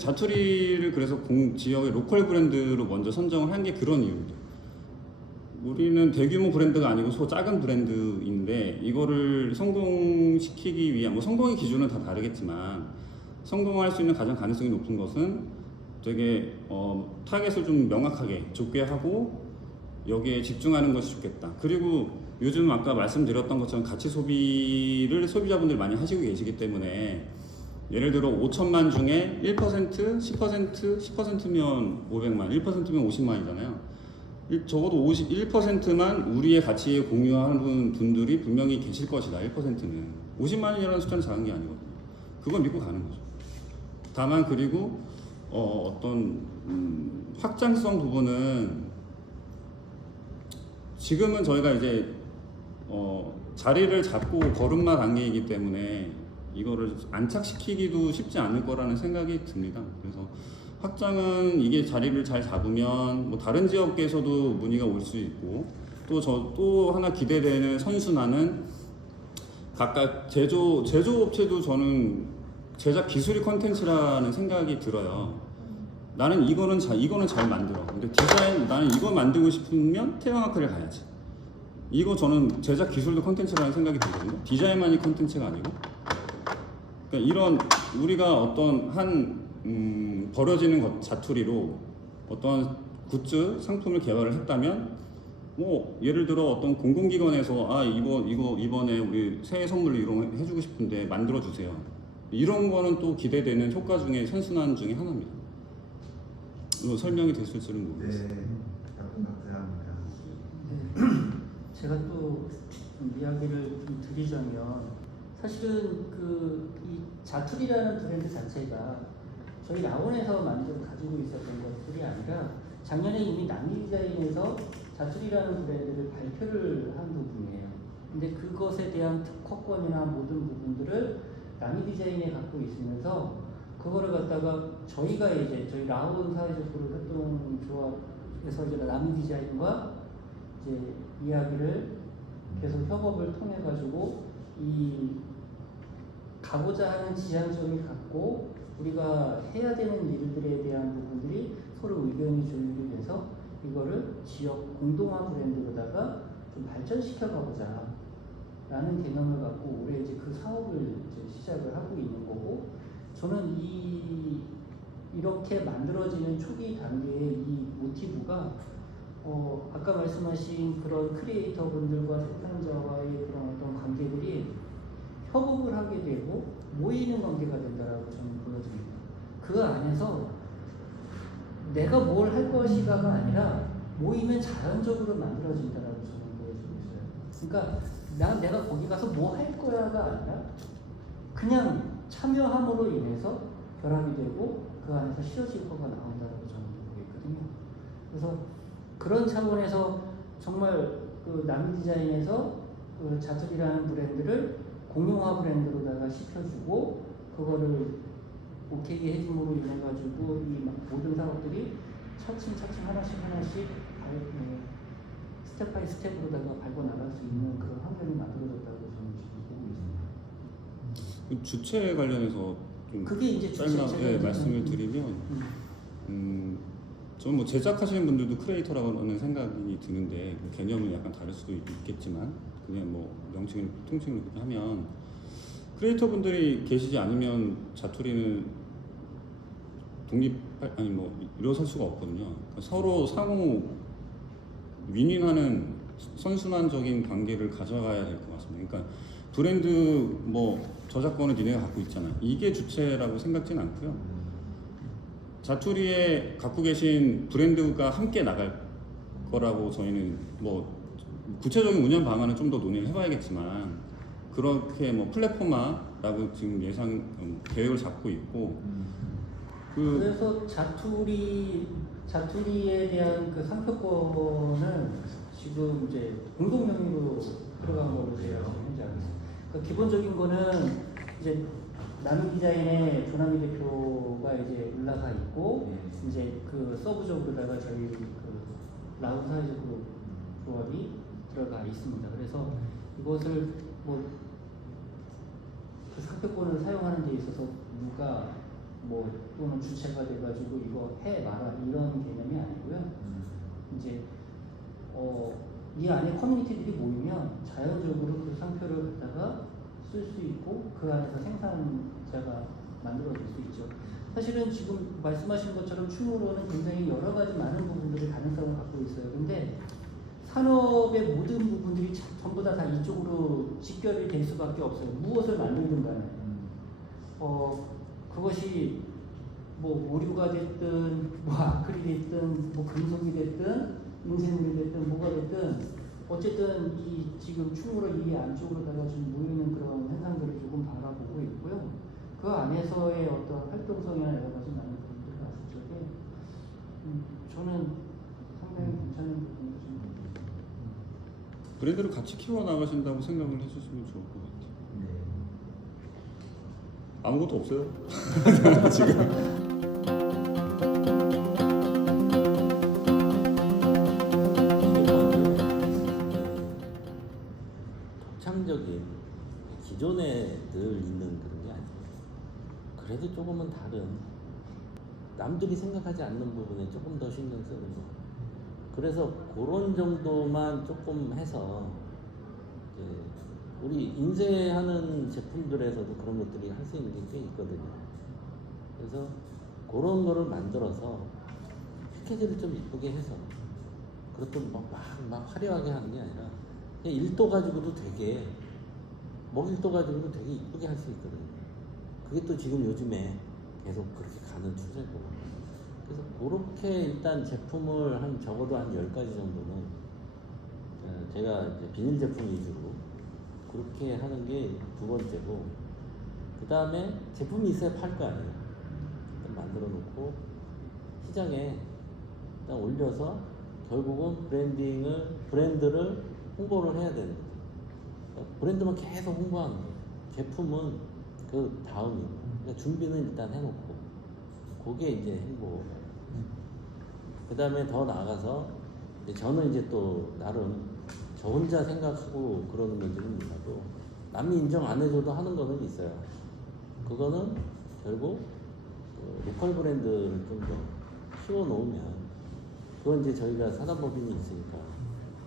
그래서 지역의 로컬 브랜드로 먼저 선정을 한 게 그런 이유입니다. 우리는 대규모 브랜드가 아니고 작은 브랜드인데 이거를 성공시키기 위한 성공의 기준은 다 다르겠지만 성공할 수 있는 가장 가능성이 높은 것은 되게 타겟을 좀 명확하게 좁게 하고 여기에 집중하는 것이 좋겠다. 그리고 요즘 아까 말씀드렸던 것처럼 가치 소비를 소비자분들이 많이 하시고 계시기 때문에 예를 들어 5천만 중에 1%, 10%, 10%면 500만, 1%면 50만이잖아요. 적어도 1%만 우리의 가치에 공유하는 분들이 분명히 계실 것이다. 1%는 50만이라는 숫자는 작은 게 아니거든요. 그걸 믿고 가는 거죠. 다만 그리고 어떤 확장성 부분은 지금은 저희가 이제 자리를 잡고 걸음마 단계이기 때문에 이거를 안착시키기도 쉽지 않을 거라는 생각이 듭니다. 그래서 확장은 이게 자리를 잘 잡으면 뭐 다른 지역에서도 문의가 올 수 있고 또 하나 기대되는 선순환은 각각 제조업체도 저는 제작 기술이 컨텐츠라는 생각이 들어요. 나는 이거는 잘 만들어. 근데 나는 이거 만들고 싶으면 태양아크를 가야지. 이거 저는 제작 기술도 컨텐츠라는 생각이 들거든요. 디자인만이 컨텐츠가 아니고. 그러니까 이런 우리가 어떤 버려지는 자투리로 어떤 굿즈 상품을 개발을 했다면 뭐 예를 들어 어떤 공공기관에서 이번에 우리 새해 선물로 이런 거 해주고 싶은데 만들어 주세요. 이런 거는 또 기대되는 효과 중에 선순환 중에 하나입니다. 이거 설명이 됐을지는 모르겠어요. 네, 감사합니다. 네. 제가 또 이야기를 좀 드리자면 사실은 이 자투리라는 브랜드 자체가 저희 라온에서 가지고 있었던 것들이 아니라 작년에 이미 남미디자인에서 자투리라는 브랜드를 발표를 한 부분이에요. 근데 그것에 대한 특허권이나 모든 부분들을 남미디자인에 갖고 있으면서 그거를 갖다가 저희가 이제 저희 라온 사회적 그룹 협동조합에서 이제 남미디자인과 이제 이야기를 계속 협업을 통해 가지고 이 가고자 하는 지향점을 갖고 우리가 해야 되는 일들에 대한 부분들이 서로 의견이 조율이 돼서 이거를 지역 공동화 브랜드로다가 좀 발전시켜 가보자 라는 개념을 갖고 올해 이제 그 사업을 이제 시작을 하고 있는 거고, 저는 이렇게 만들어지는 초기 단계의 이 모티브가 아까 말씀하신 그런 크리에이터 분들과 생산자와의 그런 어떤 관계들이 협업을 하게 되고 모이는 관계가 된다라고 저는 보여집니다. 그 안에서 내가 뭘 할 것이가가 아니라 모이면 자연적으로 만들어진다라고 저는 보여지고 있어요. 그러니까 내가 거기 가서 뭐 할 거야가 아니라 그냥 참여함으로 인해서 결합이 되고 그 안에서 시너지 효과가 나온다라고 저는 보고 있거든요. 그래서 그런 차원에서 정말 그 남디자인에서 그 자투리라는 브랜드를 공용화 브랜드로다가 시켜주고 그거를 오케이 해줌으로 인해 가지고 이 모든 사업들이 차츰 하나씩 스텝 바이 스텝으로다가 밟고 나갈 수 있는 그런 환경이 만들어졌다고 저는 지금 보고 있습니다. 주체 관련해서 좀 그게 이제 주체 말씀을 드리면 저는 뭐 제작하시는 분들도 크리에이터라고는 생각이 드는데 그 개념은 약간 다를 수도 있겠지만 그냥 뭐 명칭을 통칭을 하면 크리에이터 분들이 계시지 않으면 자투리는 일어설 수가 없거든요. 그러니까 서로 상호 윈윈하는 선순환적인 관계를 가져가야 될 것 같습니다. 그러니까 브랜드 뭐 저작권을 니네가 갖고 있잖아. 이게 주체라고 생각지는 않고요. 자투리에 갖고 계신 브랜드가 함께 나갈 거라고 저희는 뭐 구체적인 운영 방안은 좀 더 논의를 해봐야겠지만 그렇게 뭐 플랫폼화라고 지금 계획을 잡고 있고 그래서 자투리에 대한 그 상표권은 지금 이제 공동 명의로 들어간 걸로 제가 현재 알고 있습니다. 그러니까 기본적인 거는 이제 남디자인의 조남희 대표가 이제 올라가 있고 이제 그 서브적으로다가 저희 그 라운 사회적 조합이 들어가 있습니다. 그래서 이것을 뭐 그 상표권을 사용하는 데 있어서 누가 뭐 또는 주체가 돼가지고 이거 해 마라 이런 개념이 아니고요. 이제 이 안에 커뮤니티들이 모이면 자연적으로 그 상표를 갖다가 쓸 수 있고 그 안에서 생산자가 만들어질 수 있죠. 사실은 지금 말씀하신 것처럼 춤으로는 굉장히 여러 가지 많은 부분들이 가능성을 갖고 있어요. 근데 산업의 모든 부분들이 전부 다 이쪽으로 직결이 될 수밖에 없어요. 무엇을 만들든 간에. 그것이 뭐 오류가 됐든 뭐 아크릴이 됐든 뭐 금속이 됐든 인쇄물이 됐든 뭐가 됐든 어쨌든 이 지금 춤으로 이 안쪽으로다가 좀 모이는 그런 현상들을 조금 바라보고 있고요. 그 안에서의 어떤 활동성이나 여러 가지 많은 부분들을 봤을 적에 저는 상당히 괜찮은 부분이 좀 브랜드를 같이 키워 나가신다고 생각을 해주시면 좋을 것 같아요. 아무것도 없어요. 지금. 기존에 늘 있는 그런 게 아니고 그래도 조금은 다른 남들이 생각하지 않는 부분에 조금 더 신경 쓰는 거. 그래서 그런 정도만 조금 해서 이제 우리 인쇄하는 제품들에서도 그런 것들이 할 수 있는 게 꽤 있거든요. 그래서 그런 거를 만들어서 패키지를 좀 이쁘게 해서 그것도 막 화려하게 하는 게 아니라 그냥 일도 가지고도 되게 먹일도 가지고도 되게 이쁘게 할 수 있거든요. 그게 또 지금 요즘에 계속 그렇게 가는 추세고. 그래서 그렇게 일단 제품을 적어도 한 10가지 정도는 제가 이제 비닐 제품 위주로 그렇게 하는 게 두 번째고, 그 다음에 제품이 있어야 팔 거 아니에요. 일단 만들어 놓고 시장에 일단 올려서 결국은 브랜드를 홍보를 해야 되는 거죠. 그러니까 브랜드만 계속 홍보하는 거예요. 제품은 그 다음이고, 그러니까 준비는 일단 해놓고 그게 이제 행보. 그 다음에 더 나아가서 저는 이제 또 나름 저 혼자 생각하고 그러는 건지는 몰라도 남이 인정 안 해줘도 하는 거는 있어요. 그거는 결국 그 로컬 브랜드를 좀 더 키워놓으면, 그건 이제 저희가 사단법인이 있으니까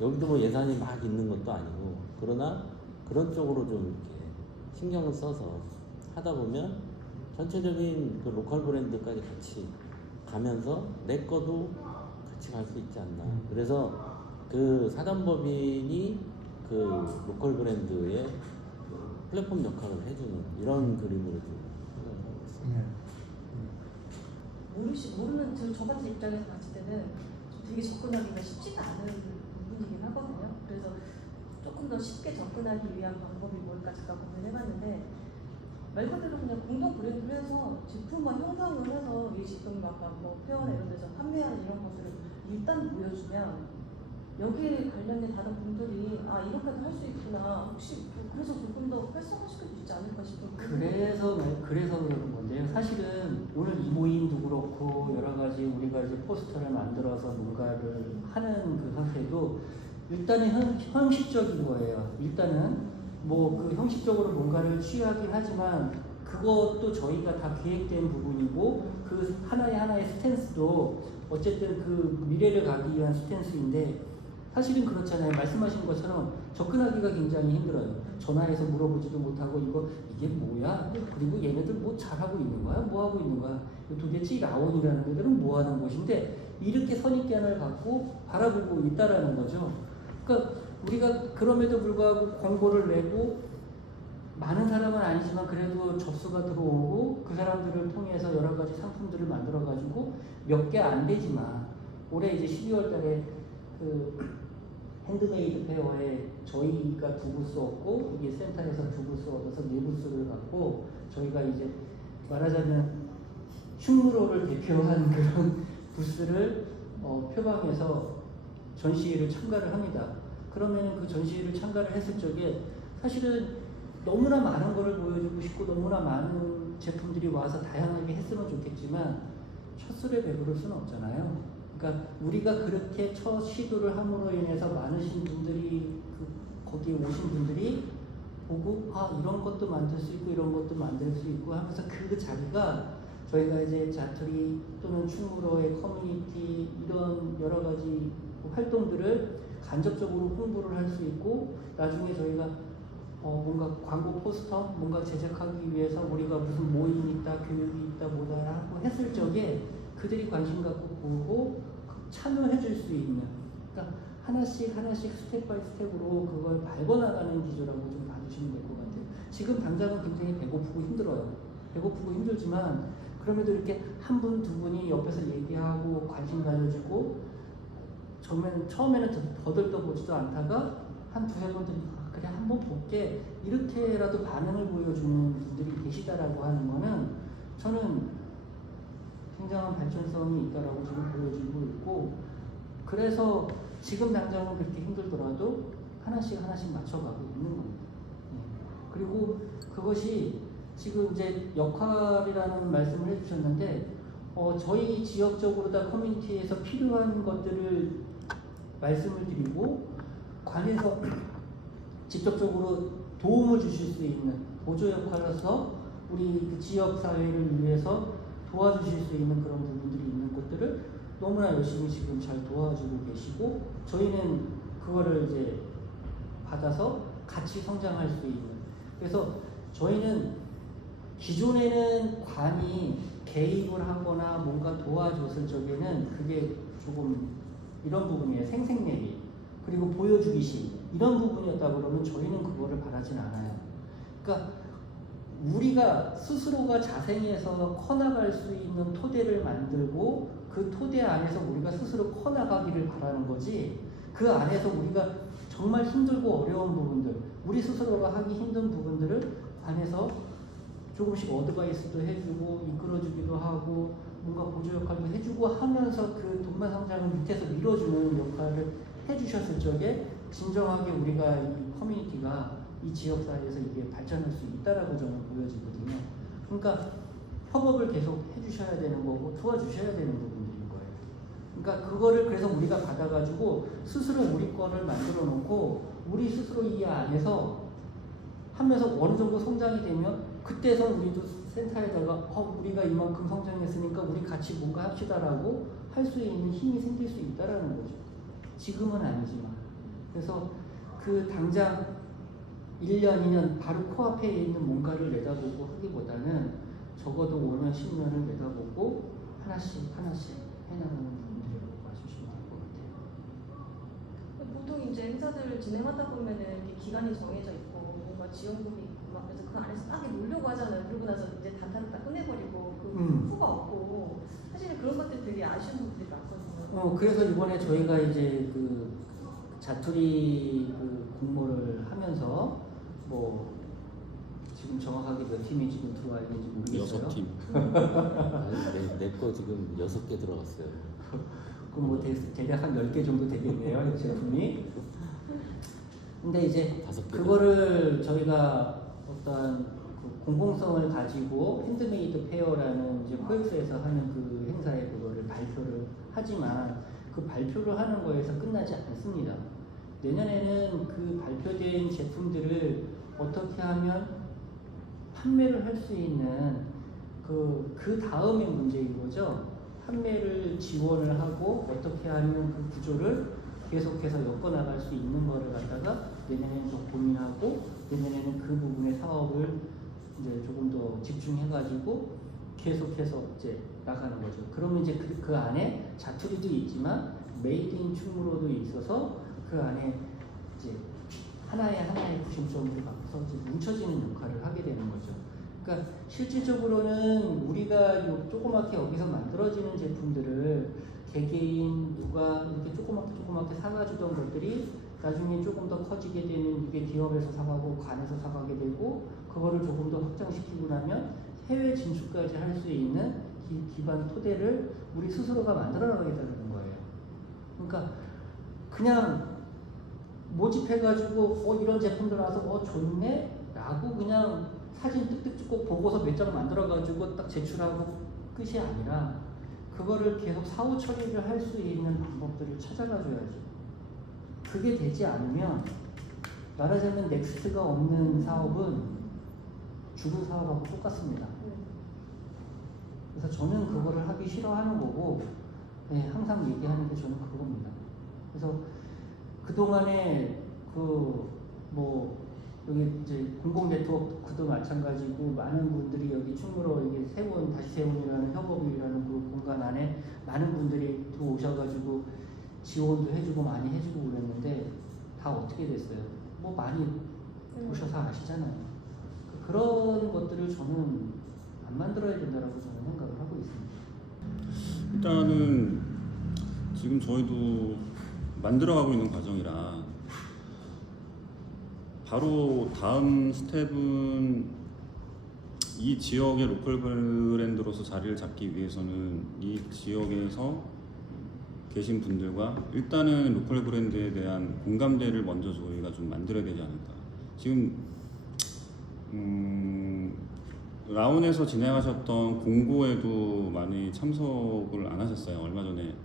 여기도 뭐 예산이 막 있는 것도 아니고, 그러나 그런 쪽으로 좀 이렇게 신경을 써서 하다 보면 전체적인 그 로컬 브랜드까지 같이 가면서 내 거도 같이 갈 수 있지 않나. 그래서 그 사단법인이 그 로컬 브랜드의 그 플랫폼 역할을 해주는 이런 그림으로 좀 생각하고 있습니다. 모르는 저 같은 입장에서 봤을 때는 좀 되게 접근하기가 쉽지가 않은 부분이긴 하거든요. 그래서 조금 더 쉽게 접근하기 위한 방법이 뭘까 잠깐 고민해봤는데, 말 그대로 그냥 공동 브랜드를 해서 제품만 형성을 해서 이 제품 아까 뭐 페어나 이런 데서 판매하는 이런 것들을 일단 보여주면 여기에 관련된 다른 분들이 아 이렇게도 할 수 있구나, 혹시 그래서 조금 더 활성화시킬 수 있지 않을까 싶은. 그래서 그러는 건데요. 사실은 오늘 이 모임도 그렇고 여러 가지 우리가 이제 포스터를 만들어서 뭔가를 하는 그 상태도 일단은 형식적인 거예요. 일단은 뭐 그 형식적으로 뭔가를 취하긴 하지만 그것도 저희가 다 계획된 부분이고, 그 하나의 스탠스도 어쨌든 그 미래를 가기 위한 스탠스인데, 사실은 그렇잖아요. 말씀하신 것처럼 접근하기가 굉장히 힘들어요. 전화해서 물어보지도 못하고 이게 뭐야? 그리고 얘네들 뭐 잘하고 있는 거야? 뭐 하고 있는 거야? 도대체 이 라온이라는 데들은 뭐 하는 곳인데, 이렇게 선입견을 갖고 바라보고 있다라는 거죠. 그러니까 우리가 그럼에도 불구하고 광고를 내고 많은 사람은 아니지만 그래도 접수가 들어오고 그 사람들을 통해서 여러 가지 상품들을 만들어 가지고 몇 개 안 되지만 올해 이제 12월 달에 그 핸드메이드 페어에 저희가 2부스 얻고 이게 센터에서 2부스 얻어서 4부스를 갖고 저희가 이제 말하자면 흉무로를 대표한 그런 부스를 표방해서 전시회를 참가를 합니다. 그러면 그 전시회를 참가를 했을 적에 사실은 너무나 많은 거를 보여주고 싶고 너무나 많은 제품들이 와서 다양하게 했으면 좋겠지만 첫 술에 배부를 수는 없잖아요. 그러니까 우리가 그렇게 첫 시도를 함으로 인해서 많으신 분들이 거기에 오신 분들이 보고 아 이런 것도 만들 수 있고 이런 것도 만들 수 있고 하면서 그 자리가 저희가 이제 자투리 또는 충무로의 커뮤니티 이런 여러 가지 활동들을 간접적으로 홍보를 할 수 있고, 나중에 저희가 뭔가 광고 포스터 뭔가 제작하기 위해서 우리가 무슨 모임이 있다 교육이 있다 뭐다 하고 했을 적에 그들이 관심 갖고 보고 참여해 줄 수 있는, 그러니까 하나씩 스텝 바이 스텝으로 그걸 밟아나가는 기조라고 좀 봐주시면 될 것 같아요. 지금 당장은 굉장히 배고프고 힘들어요. 배고프고 힘들지만 그럼에도 이렇게 한 분, 두 분이 옆에서 얘기하고 관심 가져주고 처음에는 더들떠보지도 않다가 한 두세 번 그래 한번 볼게 이렇게라도 반응을 보여주는 분들이 계시다라고 하는 거는 저는 굉장한 발전성이 있다라고 지금 보여지고 있고, 그래서 지금 당장은 그렇게 힘들더라도 하나씩 맞춰가고 있는 겁니다. 그리고 그것이 지금 이제 역할이라는 말씀을 해주셨는데 저희 지역적으로 다 커뮤니티에서 필요한 것들을 말씀을 드리고 관에서 직접적으로 도움을 주실 수 있는 보조 역할로서 우리 그 지역 사회를 위해서 도와주실 수 있는 그런 부분들이 있는 것들을 너무나 열심히 지금 잘 도와주고 계시고 저희는 그거를 이제 받아서 같이 성장할 수 있는. 그래서 저희는 기존에는 관이 개입을 하거나 뭔가 도와줬을 적에는 그게 조금 이런 부분이에요. 생색내기 그리고 보여주기심 이런 부분이었다 그러면 저희는 그거를 바라진 않아요. 그러니까 우리가 스스로가 자생해서 커나갈 수 있는 토대를 만들고 그 토대 안에서 우리가 스스로 커나가기를 바라는 거지 그 안에서 우리가 정말 힘들고 어려운 부분들 우리 스스로가 하기 힘든 부분들을 관에서 조금씩 어드바이스도 해주고 이끌어주기도 하고 뭔가 보조 역할도 해주고 하면서 그 동반 성장을 밑에서 밀어주는 역할을 해주셨을 적에 진정하게 우리가 이 커뮤니티가 이 지역사회에서 이게 발전할 수 있다라고 저는 보여지거든요. 그러니까 협업을 계속 해주셔야 되는 거고 도와주셔야 되는 부분들인 거예요. 그러니까 그거를 그래서 우리가 받아가지고 스스로 우리 거를 만들어 놓고 우리 스스로 이 안에서 하면서 어느 정도 성장이 되면 그때서 우리도 센터에다가 우리가 이만큼 성장했으니까 우리 같이 뭔가 합시다라고 할 수 있는 힘이 생길 수 있다라는 거죠. 지금은 아니지만. 그래서 그 당장 1년, 2년 바로 코앞에 있는 뭔가를 내다보고 하기보다는 적어도 5년, 10년을 내다보고 하나씩 해나가는 부분들이라고 봐주시면 될 것 같아요. 보통 이제 행사들을 진행하다 보면은 이렇게 기간이 정해져 있고 뭔가 지원금이 있고 막 그래서 그 안에서 딱 놀려고 하잖아요. 그러고 나서 이제 단타를 딱 끝내버리고 그 후가 없고 사실은 그런 것들 되게 아쉬운 부분들이 많거든요. 그래서 이번에 저희가 이제 그 자투리 그 공모를 하면서 뭐 지금 정확하게 몇 팀이 지금 들어와 있는지 모르겠어요. 6팀. 내거 지금 6개 들어갔어요. 그럼 뭐 대략 한 10개 정도 되겠네요, 이 제품이. 근데 이제 5개 그거를 저희가 어떤 그 공공성을 가지고 핸드메이드 페어라는 이제 코엑스에서 하는 그 행사에 그거를 발표를 하지만 그 발표를 하는 거에서 끝나지 않습니다. 내년에는 그 발표된 제품들을 어떻게 하면 판매를 할 수 있는 그 다음의 문제인 거죠. 판매를 지원을 하고 어떻게 하면 그 구조를 계속해서 엮어나갈 수 있는 거를 갖다가 내년에는 좀 고민하고 내년에는 그 부분의 사업을 이제 조금 더 집중해가지고 계속해서 이제 나가는 거죠. 그러면 이제 그 안에 자투리도 있지만 메이드 인 충무로도 있어서 그 안에 이제 하나의 구심점을 갖고서 이제 뭉쳐지는 역할을 하게 되는 거죠. 그러니까 실질적으로는 우리가 조그맣게 여기서 만들어지는 제품들을 개개인 누가 이렇게 조그맣게 사가주던 것들이 나중에 조금 더 커지게 되는 이게 기업에서 사가고 관에서 사가게 되고 그거를 조금 더 확장시키고 나면 해외 진출까지 할 수 있는 기반 토대를 우리 스스로가 만들어 나가겠다는 거예요. 그러니까 그냥 모집해가지고 이런 제품들 나와서 좋네? 라고 그냥 사진 뜩뜩 찍고 보고서 몇 장 만들어가지고 딱 제출하고 끝이 아니라 그거를 계속 사후 처리를 할 수 있는 방법들을 찾아가줘야지. 그게 되지 않으면 말하자면 넥스트가 없는 사업은 죽은 사업하고 똑같습니다. 그래서 저는 그거를 하기 싫어하는 거고 항상 얘기하는 게 저는 그겁니다. 그래서 그동안에 여기 이제 공공 네트워크도 마찬가지고 많은 분들이 여기 충무로 이게 다시 세운이라는 협업이라는 그 공간 안에 많은 분들이 들어오셔가지고 지원도 해주고 많이 해주고 그랬는데 다 어떻게 됐어요? 뭐 많이 보셔서 아시잖아요. 그런 것들을 저는 안 만들어야 된다라고 저는 생각을 하고 있습니다. 일단은 지금 저희도 만들어가고 있는 과정이라 바로 다음 스텝은 이 지역의 로컬 브랜드로서 자리를 잡기 위해서는 이 지역에서 계신 분들과 일단은 로컬 브랜드에 대한 공감대를 먼저 저희가 좀 만들어야 되지 않을까. 지금 라온에서 진행하셨던 공고에도 많이 참석을 안 하셨어요. 얼마 전에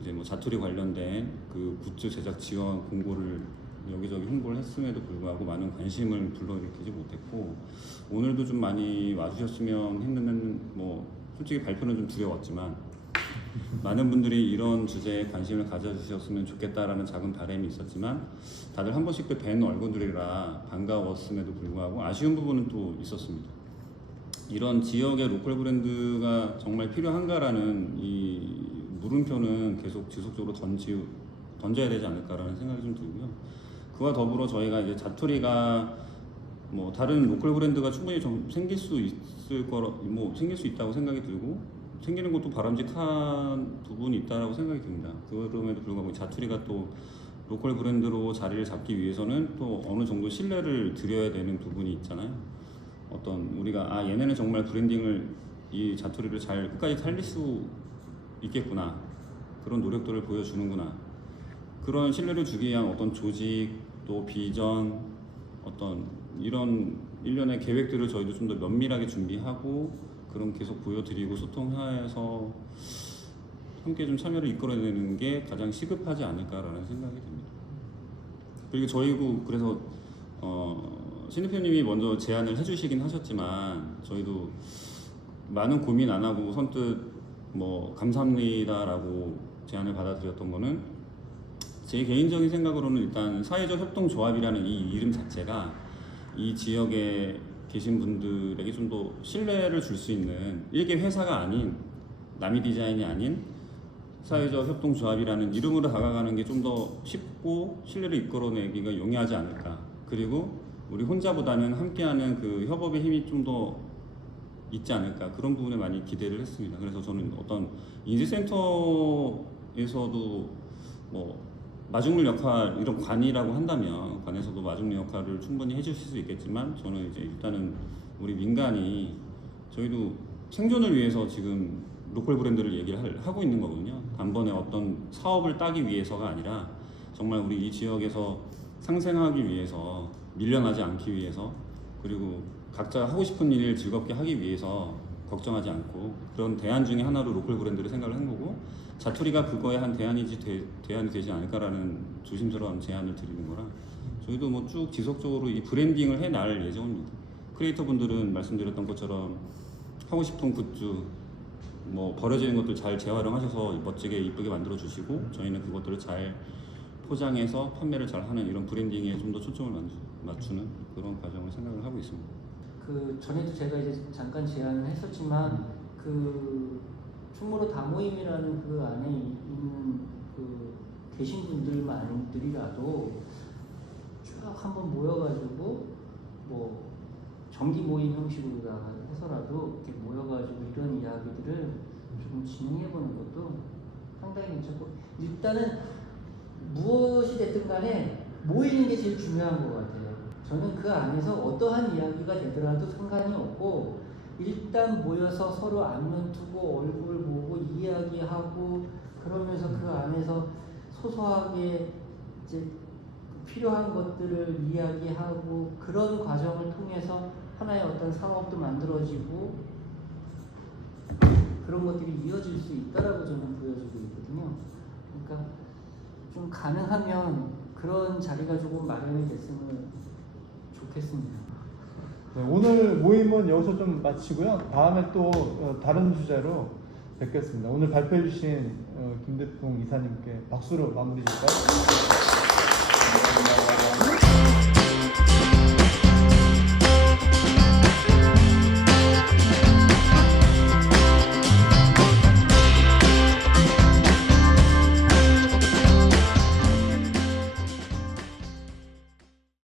이제 뭐 자투리 관련된 그 굿즈 제작 지원 공고를 여기저기 홍보를 했음에도 불구하고 많은 관심을 불러일으키지 못했고, 오늘도 좀 많이 와주셨으면 했는데 뭐 솔직히 발표는 좀 두려웠지만 많은 분들이 이런 주제에 관심을 가져주셨으면 좋겠다라는 작은 바람이 있었지만, 다들 한 번씩 뵌 얼굴들이라 반가웠음에도 불구하고 아쉬운 부분은 또 있었습니다. 이런 지역의 로컬 브랜드가 정말 필요한가라는 이 물음표는 계속 지속적으로 던져야 되지 않을까라는 생각이 좀 들고요. 그와 더불어 저희가 이제 자투리가 뭐 다른 로컬 브랜드가 충분히 좀 생길 수 있다고 생각이 들고, 생기는 것도 바람직한 부분이 있다고 생각이 듭니다. 그럼에도 불구하고 자투리가 또 로컬 브랜드로 자리를 잡기 위해서는 또 어느 정도 신뢰를 드려야 되는 부분이 있잖아요. 어떤 우리가 얘네는 정말 브랜딩을, 이 자투리를 잘 끝까지 살릴 수 있겠구나, 그런 노력들을 보여주는구나, 그런 신뢰를 주기 위한 어떤 조직, 또 비전, 어떤 이런 일련의 계획들을 저희도 좀 더 면밀하게 준비하고 그런 계속 보여드리고 소통해서 함께 좀 참여를 이끌어내는 게 가장 시급하지 않을까라는 생각이 듭니다. 그리고 저희도 그래서 신 대표님이 먼저 제안을 해주시긴 하셨지만, 저희도 많은 고민 안 하고 선뜻 뭐 감사합니다라고 제안을 받아들였던 거는, 제 개인적인 생각으로는 일단 사회적 협동조합이라는 이 이름 자체가 이 지역에 계신 분들에게 좀 더 신뢰를 줄 수 있는, 일개 회사가 아닌, 남이 디자인이 아닌 사회적 협동조합이라는 이름으로 다가가는 게 좀 더 쉽고 신뢰를 이끌어내기가 용이하지 않을까. 그리고 우리 혼자보다는 함께하는 그 협업의 힘이 좀 더 있지 않을까, 그런 부분에 많이 기대를 했습니다. 그래서 저는 어떤 인지센터에서도 뭐 마중물 역할, 이런 관이라고 한다면 관에서도 마중물 역할을 충분히 해주실 수 있겠지만, 저는 이제 일단은 우리 민간이, 저희도 생존을 위해서 지금 로컬 브랜드를 얘기를 하고 있는 거거든요. 단번에 어떤 사업을 따기 위해서가 아니라 정말 우리 이 지역에서 상생하기 위해서, 밀려나지 않기 위해서, 그리고 각자 하고 싶은 일을 즐겁게 하기 위해서 걱정하지 않고, 그런 대안 중에 하나로 로컬 브랜드를 생각을 한 거고, 자투리가 그거에 한 대안이 되지 않을까라는 조심스러운 제안을 드리는 거라, 저희도 뭐 쭉 지속적으로 이 브랜딩을 해 나갈 예정입니다. 크리에이터 분들은 말씀드렸던 것처럼 하고 싶은 굿즈, 뭐 버려지는 것들 잘 재활용하셔서 멋지게 이쁘게 만들어 주시고, 저희는 그것들을 잘 포장해서 판매를 잘 하는 이런 브랜딩에 좀 더 초점을 맞추는 그런 과정을 생각을 하고 있습니다. 그 전에도 제가 이제 잠깐 제안을 했었지만, 그 충무로 다모임이라는 그 안에 있는 그 계신 분들만들이라도 쭉 한번 모여가지고 뭐 정기 모임 형식으로 해서라도 이렇게 모여가지고 이런 이야기들을 좀 진행해보는 것도 상당히 괜찮고, 일단은 무엇이 됐든 간에 모이는 게 제일 중요한 것 같아요. 저는 그 안에서 어떠한 이야기가 되더라도 상관이 없고, 일단 모여서 서로 안면 두고 얼굴 보고 이야기하고, 그러면서 그 안에서 소소하게 이제 필요한 것들을 이야기하고, 그런 과정을 통해서 하나의 어떤 사업도 만들어지고, 그런 것들이 이어질 수 있다라고 저는 보여지고 있거든요. 그러니까 좀 가능하면 그런 자리가 조금 마련이 됐으면 좋겠습니다. 네, 오늘 모임은 여기서 좀 마치고요. 다음에 또 다른 주제로 뵙겠습니다. 오늘 발표해 주신 김대풍 이사님께 박수로 마무리 줄까요?